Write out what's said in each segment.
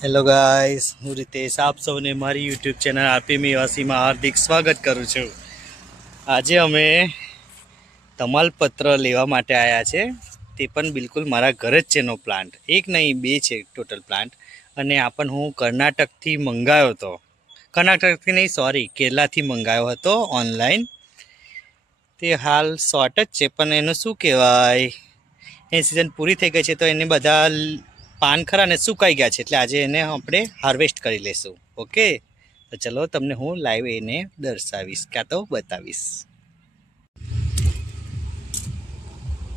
Hello guys, હું રીતેશ આપ સૌને મારી યુટ્યુબ ચેનલ આપી મીવાસીમાં હાર્દિક સ્વાગત કરું છું. આજે અમે તમાલપત્ર લેવા માટે આવ્યા છે. તે પણ બિલકુલ મારા ઘરે જ છે એનો પ્લાન્ટ. એક નહીં, બે છે ટોટલ પ્લાન્ટ. અને આ પણ હું કર્ણાટકથી મંગાવ્યો હતો. કર્ણાટકથી નહીં, સોરી, કેરલાથી મંગાવ્યો હતો ઓનલાઈન. તે હાલ શોર્ટ જ છે, પણ એનું શું કહેવાય, એ સિઝન પૂરી થઈ ગઈ છે તો એને બધા પાન ખરા ને સુકાઈ ગયા છે, એટલે આજે એને આપણે હાર્વેસ્ટ કરી લઈશું. ઓકે, તો ચલો તમને હું લાઈવ એને દર્શાવીશ, ક્યાં તો બતાવીશ.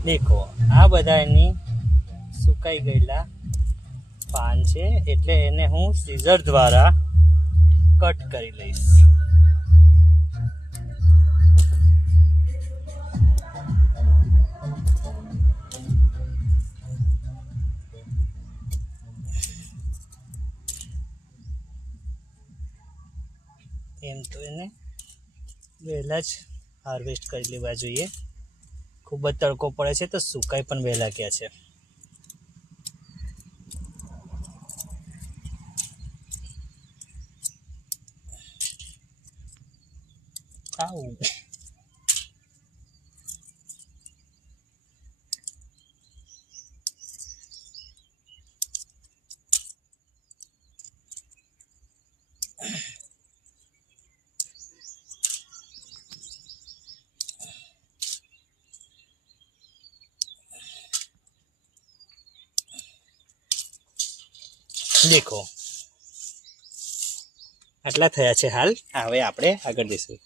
દેખો, આ બધા એની સુકાઈ ગયેલા પાન છે, એટલે એને હું સીઝર દ્વારા કટ કરી લઈશ. એમ તો એને વહેલા જ હાર્વેસ્ટ કરી લેવા જોઈએ. ખૂબ જ તડકો પડે છે તો સુકાઈ પણ વહેલા ગયા છે. આવું દેખો, આટલા થયા છે હાલ. હવે આપણે આગળ જઈશું.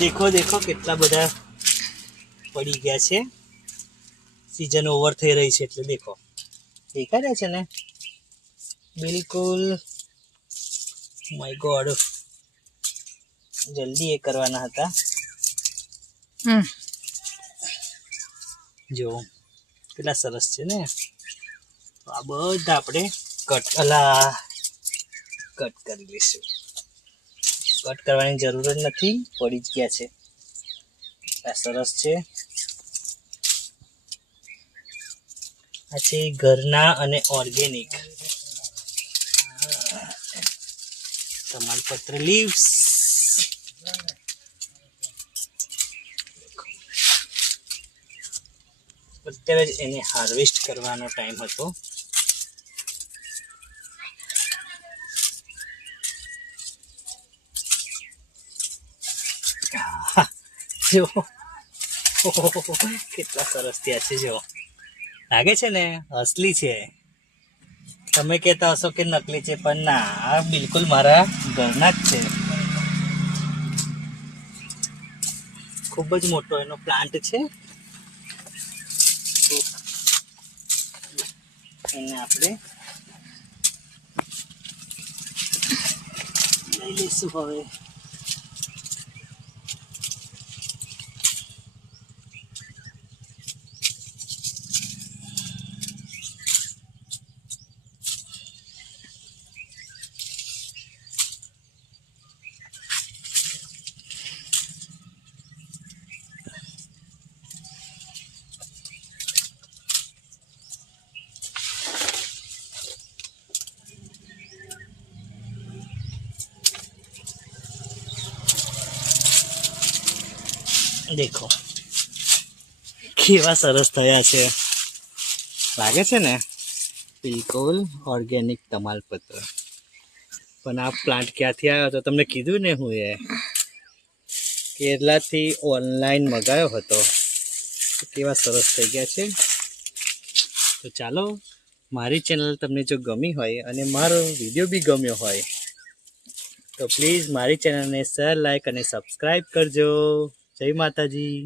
દેખો દેખો, કેટલા બધા પડી ગયા છે. સિઝન ઓવર થઈ રહી છે એટલે દેખો, દેખાડ્યા છે ને બિલકુલ. માય ગોડ, જલ્દી એ કરવાના હતા. જો કેટલા સરસ છે ને. તો આ બધા આપણે કટ કરી લઈશું. કટ કરવાની જરૂર જ નથી, પડી જ ગયા છે. આ સરસ છે. આ છે ઘરના અને ઓર્ગેનિક તમાલપત્ર લીવ્સ. અત્યારે જ એને હાર્વેસ્ટ કરવાનો ટાઈમ હતો. જો કેટલા સરસ થયા છે. જો લાગે છે ને અસલી છે. તમે કહેતા હશો કે નકલી છે, પણ ના, આ બિલકુલ મારા ઘરના જ છે. ખૂબ જ મોટો એનો પ્લાન્ટ છે. એને આપણે લઈ લઈશું હવે. દેખો કેવા સરસ થયા છે. લાગે છે ને બિલકુલ ઓર્ગેનિક તમાલપત્ર. પણ આ પ્લાન્ટ ક્યાંથી આવ્યો હતો તમને કીધું ને, હું એ કેરલાથી ઓનલાઈન મંગાવ્યો હતો. કેવા સરસ થઈ ગયા છે. તો ચાલો, મારી ચેનલ તમને જો ગમી હોય અને મારો વિડીયો બી ગમ્યો હોય તો પ્લીઝ મારી ચેનલને શેર, લાઈક અને સબસ્ક્રાઈબ કરજો. જય માતાજી.